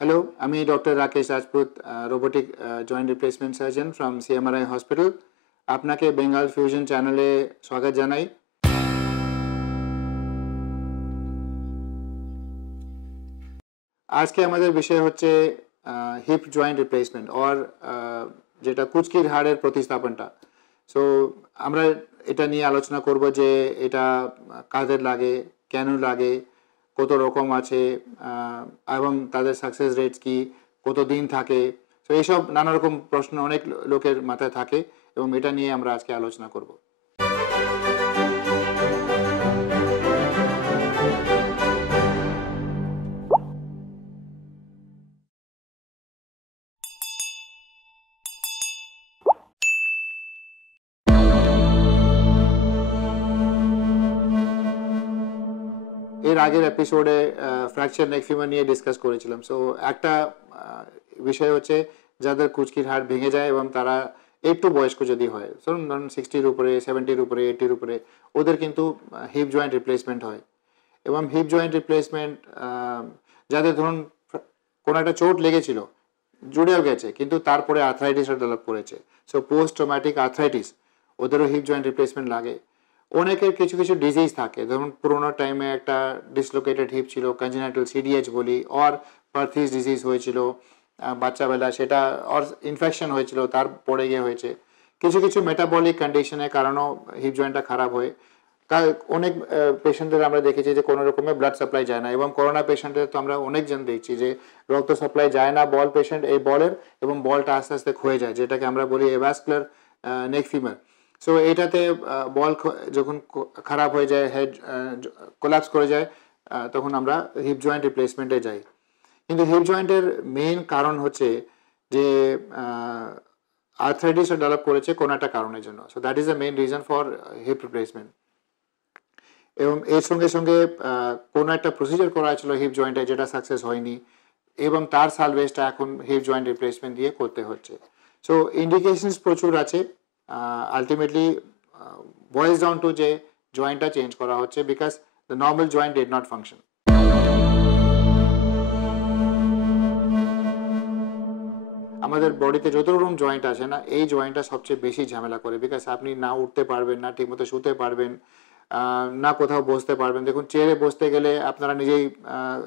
Hello, আমি doctor Rakesh Rajput, robotic joint replacement surgeon from CMRI hospital. আপনাকে Bengal fusion চ্যানেলে স্বাগত জানাই। আজকে আমাদের বিষয় হচ্ছে হিপ জয়েন্ট রিপ্লেসমেন্ট অর যেটা কুচকির হাড়ের প্রতিস্থাপনটা। সো আমরা এটা নিয়ে আলোচনা করব যে এটা কাদের লাগে, কেন লাগে, কত রকম আছে এবং তাদের সাকসেস রেটস কি, কত দিন থাকে। তো এইসব নানা রকম প্রশ্ন অনেক লোকের মাথায় থাকে এবং এটা নিয়ে আমরা আজকে আলোচনা করব। এর আগের এপিসোডে ফ্র্যাকচার নেক ফিমার নিয়ে ডিসকাস করেছিলাম। সো একটা বিষয় হচ্ছে যাদের কুচকির হাড় ভেঙে যায় এবং তারা একটু বয়স্ক যদি হয়, ধরুন 60-র উপরে, 70-র উপরে, 80-র উপরে, ওদের কিন্তু হিপ জয়েন্ট রিপ্লেসমেন্ট হয়। এবং হিপ জয়েন্ট রিপ্লেসমেন্ট যাদের ধরুন কোনো একটা চোট লেগেছিল, জুড়েও গেছে, কিন্তু তারপরে আর্থ্রাইটিসটা ডেভেলপ করেছে, সো পোস্ট ট্রমাটিক আর্থ্রাইটিস, ওদেরও হিপ জয়েন্ট রিপ্লেসমেন্ট লাগে। অনেকের কিছু কিছু ডিজিজ থাকে, ধরুন পুরোনো টাইমে একটা ডিসলোকেটেড হিপ ছিল, কনজেনিটাল সিডিএইচ বলি, অর পার্থিস ডিজিজ হয়েছিল বাচ্চাবেলা, সেটা অর ইনফেকশন হয়েছিল, তার পরে গিয়ে হয়েছে। কিছু কিছু মেটাবলিক কন্ডিশনের কারণেও হিপ জয়েন্টটা খারাপ হয়। অনেক পেশেন্টদের আমরা দেখেছি যে কোনো রকমের ব্লাড সাপ্লাই যায় না, এবং করোনা পেশেন্টের তো আমরা অনেকজন দেখছি যে রক্ত সাপ্লাই যায় না, বল পেশেন্ট এই বলের, এবং বলটা আস্তে আস্তে ক্ষয়ে যায়, যেটাকে আমরা বলি এভাস্কুলার নেক ফিমার। সো এটাতে বল যখন খারাপ হয়ে যায়, হেড কোলাপস করে যায়, তখন আমরা হিপ জয়েন্ট রিপ্লেসমেন্টে যাই। কিন্তু হিপ জয়েন্টের মেইন কারণ হচ্ছে যে আর্থ্রাইটিসটা ডেভেলপ করেছে কোনো একটা কারণের জন্য। So that is the main reason for hip replacement. এবং এর সঙ্গে সঙ্গে কোনো একটা প্রসিজার করা হয়েছিল হিপ জয়েন্টে, যেটা সাকসেস হয়নি, এবং তার সালভেজটা এখন হিপ জয়েন্ট রিপ্লেসমেন্ট দিয়ে করতে হচ্ছে। সো ইন্ডিকেশনস প্রচুর আছে। আলটিমেটলি বয়েজ ডাউন টু যে জয়েন্টটা চেঞ্জ করা হচ্ছে because the normal joint did not function. আমাদের বডিতে যত রকম জয়েন্ট আছে না, এই জয়েন্টটা সবচেয়ে বেশি ঝামেলা করে, বিকজ আপনি না উঠতে পারবেন, না ঠিকমতো শুতে পারবেন, না কোথাও বসতে পারবেন। দেখুন, চেয়ারে বসতে গেলে আপনারা নিজেই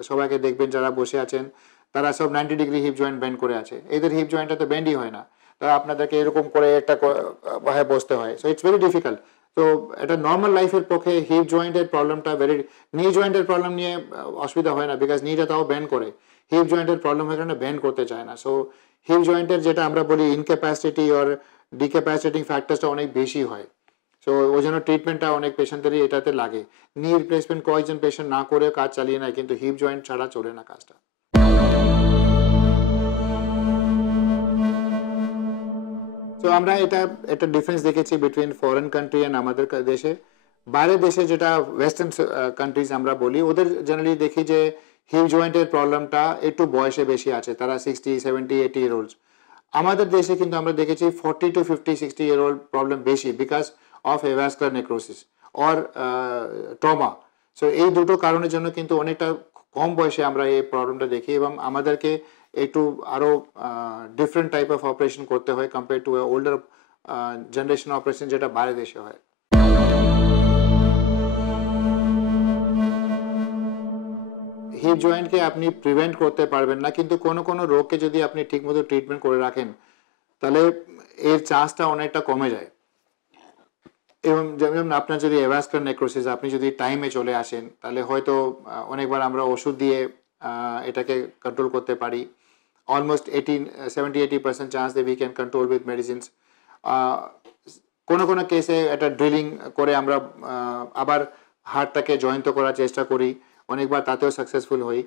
সবাইকে দেখবেন যারা বসে আছেন, তারা সব 90 ডিগ্রি হিপ জয়েন্ট বেন্ড করে আছে। এদের হিপ জয়েন্টটা তো বেন্ডই হয় না, তারা আপনাদেরকে এরকম করে একটা ভাবে বসতে হয়। So it's very difficult. তো এটা নর্মাল লাইফের পক্ষে হিপ জয়েন্টের প্রবলেমটা নি জয়েন্টের প্রবলেম নিয়ে অসুবিধা হয় না, বিকজ নিটা তাও বেন্ড করে। হিপ জয়েন্টের প্রবলেম হয়ে কারণে বেন্ড করতে চায় না। সো হিপ জয়েন্টের যেটা আমরা বলি ইনক্যাপাসিটি অর ডিক্যাপাসিটিং ফ্যাক্টরসটা অনেক বেশি হয়। সো ওই জন্য ট্রিটমেন্টটা অনেক পেশেন্টেরই এটাতে লাগে। নি রিপ্লেসমেন্ট কয়েকজন পেশেন্ট না করে কাজ চালিয়ে নেয়, কিন্তু হিপ জয়েন্ট ছাড়া চলে না কাজটা। সো আমরা এটা ডিফারেন্স দেখেছি বিটুইন ফরেন কান্ট্রি অ্যান্ড আমাদের দেশে। বাইরের দেশে যেটা ওয়েস্টার্ন কান্ট্রিজ আমরা বলি, ওদের জেনারেলি দেখি যে হিপ জয়েন্টের প্রবলেমটা একটু বয়সে বেশি আছে, তারা 60, 70, 80 ইয়ার ওল্ড। আমাদের দেশে কিন্তু আমরা দেখেছি 40 to 50, 60 ইয়ার ওল্ড প্রবলেম বেশি, because of avascular necrosis or trauma. So এই দুটো কারণের জন্য কিন্তু অনেকটা কম বয়সে আমরা এই প্রবলেমটা দেখি, এবং আমাদেরকে একটু আরও ডিফারেন্ট টাইপ অফ অপারেশন করতে হয় compare to older generation operation, যেটা বাইরে দেশে হয়। হিপ জয়েন্টকে আপনি প্রিভেন্ট করতে পারবেন না, কিন্তু কোনো কোনো রোগকে যদি আপনি ঠিকমতো ট্রিটমেন্ট করে রাখেন, তাহলে এর চান্সটা অনেকটা কমে যায়। এবং যেমন আপনার যদি এভাস্কুলার নেক্রোসিস, আপনি যদি টাইমে চলে আসেন, তাহলে হয়তো অনেকবার আমরা ওষুধ দিয়ে এটাকে কন্ট্রোল করতে পারি। Almost 70-80% chance that we can control with medicines. কোনো কোনো কেসে এটা ড্রিলিং করে আমরা আবার হাড়টাকে জয়েন্ট করার চেষ্টা করি, অনেকবার তাতেও সাকসেসফুল হই।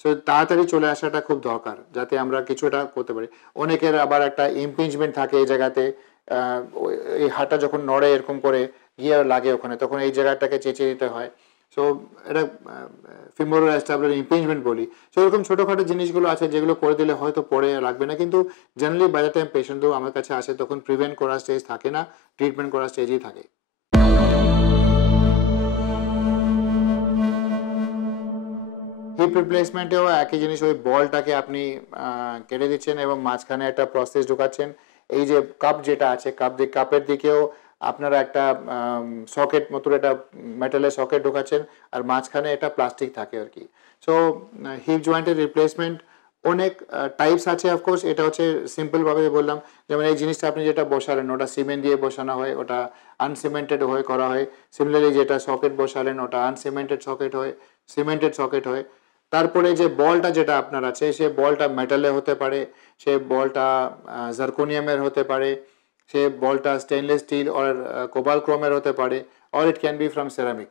সো তাড়াতাড়ি চলে আসাটা খুব দরকার, যাতে আমরা কিছুটা করতে পারি। অনেকের আবার একটা ইমপিঞ্জমেন্ট থাকে এই জায়গাতে, এই হাড়টা যখন নড়ে এরকম করে গিয়ে লাগে ওখানে, তখন এই জায়গাটাকে চেঁচিয়ে দিতে হয়। সো এটা ফিমোরাল অ্যাস্টাবলার ইমপিঞ্জমেন্ট বলি। সো এরকম ছোটোখাটো জিনিসগুলো আছে যেগুলো করে দিলে হয়তো পরে লাগবে না, কিন্তু জেনারেলি বাই দ্য টাইম পেশেন্টও আমার কাছে আসে, তখন প্রিভেন্ট করার স্টেজ থাকে না, ট্রিটমেন্ট করার স্টেজই থাকে। হিপ রিপ্লেসমেন্টেও একই জিনিস, ওই বলটাকে আপনি কেটে দিচ্ছেন এবং মাঝখানে একটা প্রসেস ঢোকাচ্ছেন। এই যে কাপ যেটা আছে, কাপের দিকেও আপনারা একটা সকেট মতো একটা মেটালের সকেট ঢোকাচ্ছেন, আর মাঝখানে একটা প্লাস্টিক থাকে আর কি। সো হিপ জয়েন্টের রিপ্লেসমেন্ট অনেক টাইপস আছে অফকোর্স। এটা হচ্ছে সিম্পলভাবে বললাম, যেমন এই জিনিসটা আপনি যেটা বসালেন ওটা সিমেন্ট দিয়ে বসানো হয়, ওটা আনসিমেন্টেড হয়ে করা হয়। সিমিলারলি যেটা সকেট বসালেন ওটা আনসিমেন্টেড সকেট হয়, সিমেন্টেড সকেট হয়। তারপরে যে বলটা যেটা আপনার আছে, সে বলটা মেটালে হতে পারে, সে বলটা জার্কোনিয়ামের হতে পারে, সে বলটা স্টেনলেস স্টিল আর কোবাল ক্রোমের হতে পারে, or it can be from ceramic.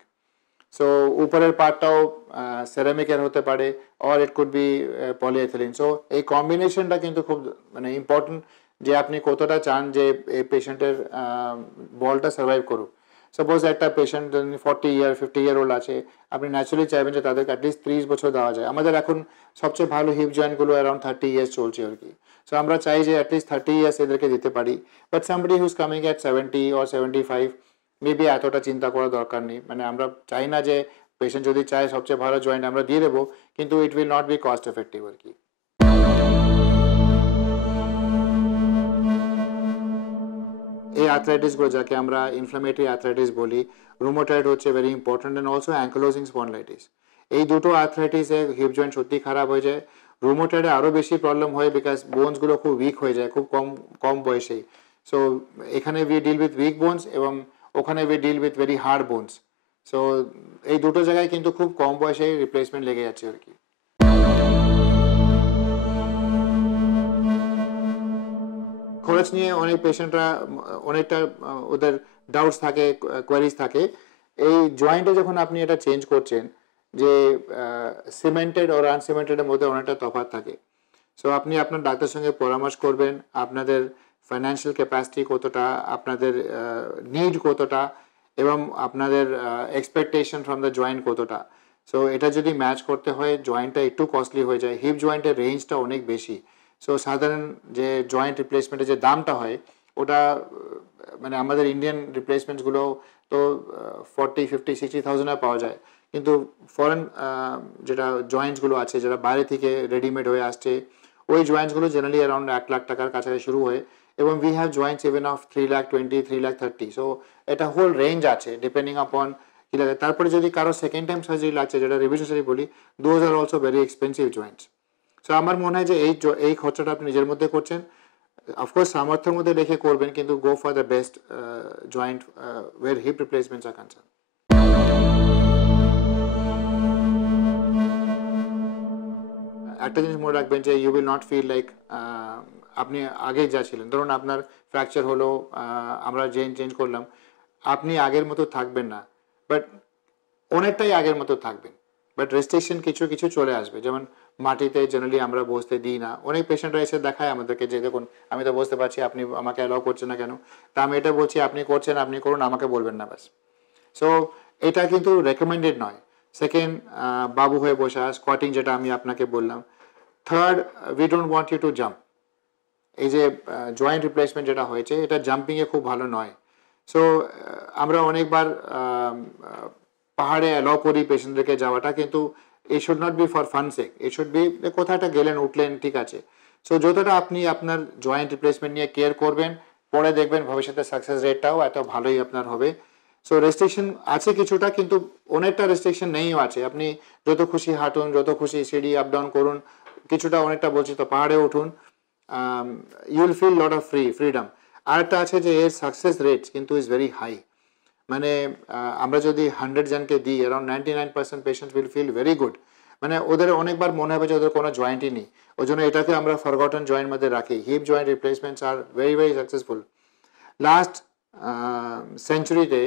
So উপরের পার্টটাও সেরামিকের হতে পারে, or it could be polyethylene. So এই কম্বিনেশনটা কিন্তু খুব মানে ইম্পর্টেন্ট, যে আপনি কতটা চান যে এই পেশেন্টের বলটা সার্ভাইভ করুক। সাপোজ একটা পেশেন্ট 50 ইয়ার 50 ইয়ার ওল্ড আছে, আপনি ন্যাচুরালি চাইবেন যে তাদেরকে অ্যাটলিস্ট 30 বছর দেওয়া যায়। আমাদের এখন সবচেয়ে ভালো হিপ জয়েন্টগুলো অ্যারাউন্ড 30 ইয়ার্স চলছে আর কি। সো আমরা চাই যে অ্যাটলিস্ট 30 ইয়ার্স এদেরকে দিতে পারি। But somebody who's coming at 70 or 75 maybe এতটা চিন্তা করার দরকার নেই। মানে আমরা চাই না যে পেশেন্ট যদি চায় সবচেয়ে ভালো জয়েন্ট আমরা দিয়ে দেবো, কিন্তু it will not be cost effective আর কি। এই আর্থ্রাইটিসগুলো যাকে আমরা ইনফ্লামেটরি আর্থ্রাইটিস বলি, রুমাটয়েড হচ্ছে very important, and also ankylosing spondylitis. এই দুটো আর্থ্রাইটিসে হিপ জয়েন্ট সত্যি খারাপ হয়ে যায়। রুমাটয়েডে আরও বেশি প্রবলেম হয় বিকজ বোনসগুলো খুব উইক হয়ে যায় খুব কম কম বয়সেই। সো এখানে we deal with weak bones এবং ওখানে we deal with very hard bones. So এই দুটো জায়গায় কিন্তু খুব কম বয়সেই রিপ্লেসমেন্ট লেগে যাচ্ছে আর কি। খরচ নিয়ে অনেক পেশেন্টরা অনেকটা ওদের ডাউটস থাকে, কোয়ারিজ থাকে। এই জয়েন্টে যখন আপনি এটা চেঞ্জ করছেন, যে সিমেন্টেড আর আনসিমেন্টেডের মধ্যে অনেকটা তফাৎ থাকে। সো আপনি আপনার ডাক্তারের সঙ্গে পরামর্শ করবেন, আপনাদের ফাইন্যান্সিয়াল ক্যাপাসিটি কতটা, আপনাদের নিড কতটা, এবং আপনাদের এক্সপেকটেশন ফ্রম দ্য জয়েন্ট কতটা। সো এটা যদি ম্যাচ করতে হয়, জয়েন্টটা একটু কস্টলি হয়ে যায়। হিপ জয়েন্টের রেঞ্জটা অনেক বেশি। সো সাধারণ যে জয়েন্ট রিপ্লেসমেন্টের যে দামটা হয় ওটা মানে আমাদের ইন্ডিয়ান রিপ্লেসমেন্টসগুলো তো 40, 50, 60,000 পাওয়া যায়, কিন্তু ফরেন যেটা জয়েন্টসগুলো আছে যেটা বাইরে থেকে রেডিমেড হয়ে আসছে, ওই জয়েন্টসগুলো জেনারেলি অ্যারাউন্ড 1 লাখ টাকার কাছাকাছি শুরু হয়, এবং we have Joints even of 3,20,000, 3,30,000। So এটা হোল রেঞ্জ আছে ডিপেন্ডিং আপন কি লাগে। তারপরে যদি কারো সেকেন্ড টাইম সার্জারি লাগছে, যেটা রিভিশন সার্জারি বলি, those are also very expensive Joints. So আমার মনে হয় যে এই খরচাটা আপনি নিজের মধ্যে করছেন, অফকোর্স সামর্থ্যের মধ্যে রেখে করবেন, কিন্তু go for the best joint where hip replacements are concern. একটা জিনিস মনে রাখবেন যে you will not feel like আপনি আগে যা ছিলেন। ধরুন আপনার ফ্র্যাকচার হলো, আমরা চেঞ্জ করলাম, আপনি আগের মতো থাকবেন না, বাট অনেকটাই আগের মতো থাকবেন। বাট রেস্ট্রিকশন কিছু কিছু চলে আসবে, যেমন মাটিতে জেনারেলি আমরা বসতে দিই না। অনেক পেশেন্টরা এসে দেখায় আমাদেরকে যে দেখুন আমি তো বসতে পারছি, আপনি আমাকে অ্যালাউ করছেন না কেন। তা আমি এটা বলছি, আপনি করছেন আপনি করুন, আমাকে বলবেন না ব্যাস। সো এটা কিন্তু রেকমেন্ডেড নয়। সেকেন্ড, বাবু হয়ে বসা, স্কোয়াটিং যেটা আমি আপনাকে বললাম। Third, we don't want you to jump. এই যে জয়েন্ট রিপ্লেসমেন্ট যেটা হয়েছে এটা জাম্পিংয়ে খুব ভালো নয়। সো আমরা অনেকবার পাহাড়ে অ্যালাউ করি পেশেন্টদেরকে যাওয়াটা, কিন্তু it should not be for fun sake. It should be কোথাটা গেলেন উঠলেন ঠিক আছে। সো যতটা আপনি আপনার জয়েন্ট রিপ্লেসমেন্ট নিয়ে কেয়ার করবেন, পরে দেখবেন ভবিষ্যতে সাকসেস রেটটাও এত ভালোই আপনার হবে। সো রেস্ট্রিকশন আছে কিছুটা, কিন্তু অনেকটা রেস্ট্রিকশন নেইও আছে। আপনি যত খুশি হাঁটুন, যত খুশি সিঁড়ি আপ ডাউন করুন, কিছুটা অনেকটা বলছি তো পাহাড়ে উঠুন, you will feel lot of freedom. আরেকটা আছে যে এর সাকসেস রেট কিন্তু ইজ ভেরি হাই। মানে আমরা যদি 100 জনকে দিই, around 99% patients will feel very good. মানে ওদের অনেকবার মনে হবে যে ওদের কোনো জয়েন্টই নেই, ওই জন্য এটাকে আমরা ফরগটন জয়েন্ট মধ্যে রাখি। Hip joint replacements are very successful. Last সেঞ্চুরিতে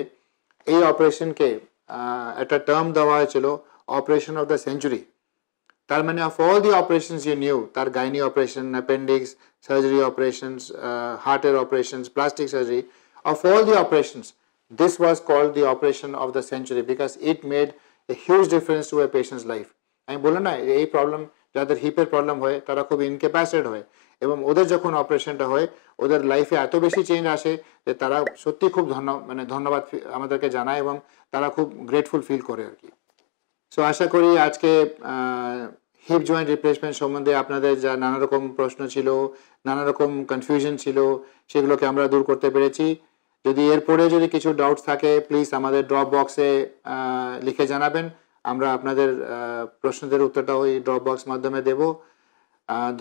এই অপারেশনকে একটা টার্ম দেওয়া হয়েছিল, অপারেশন অফ দ্য সেঞ্চুরি। তার মানে of all the operations you knew, তার gynae operation, appendix surgery operations, হার্টের operations, plastic surgery, of all the operations, this was called the operation of the century because it made a huge difference to a patient's life. আমি বললাম না, এই problem যাদের হিপের problem হয় তারা খুব ইনক্যাপাসিটেড হয়, এবং ওদের যখন অপারেশনটা হয় ওদের লাইফে এত বেশি চেঞ্জ আসে যে তারা সত্যি খুব ধন্যবাদ আমাদেরকে জানায়, এবং তারা খুব গ্রেটফুল ফিল করে আর কি। সো সো আশা করি আজকে হিপ জয়েন্ট রিপ্লেসমেন্ট সম্বন্ধে আপনাদের যা নানা রকম প্রশ্ন ছিল, নানা রকম কনফিউশন ছিল, সেগুলোকে আমরা দূর করতে পেরেছি। যদি এরপরে যদি কিছু ডাউটস থাকে প্লিজ আমাদের ড্রপ বক্সে লিখে জানাবেন। আমরা আপনাদের প্রশ্নদের উত্তরটা ওই ড্রপ বক্স মাধ্যমে দেব।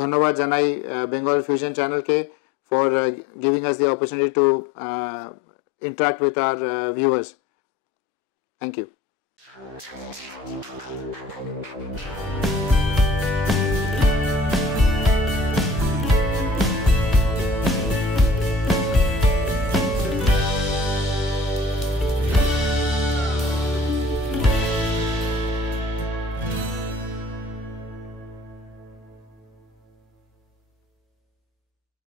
ধন্যবাদ জানাই বেঙ্গল ফিউশন চ্যানেলকে for giving us the opportunity to interact with our viewers. Thank you.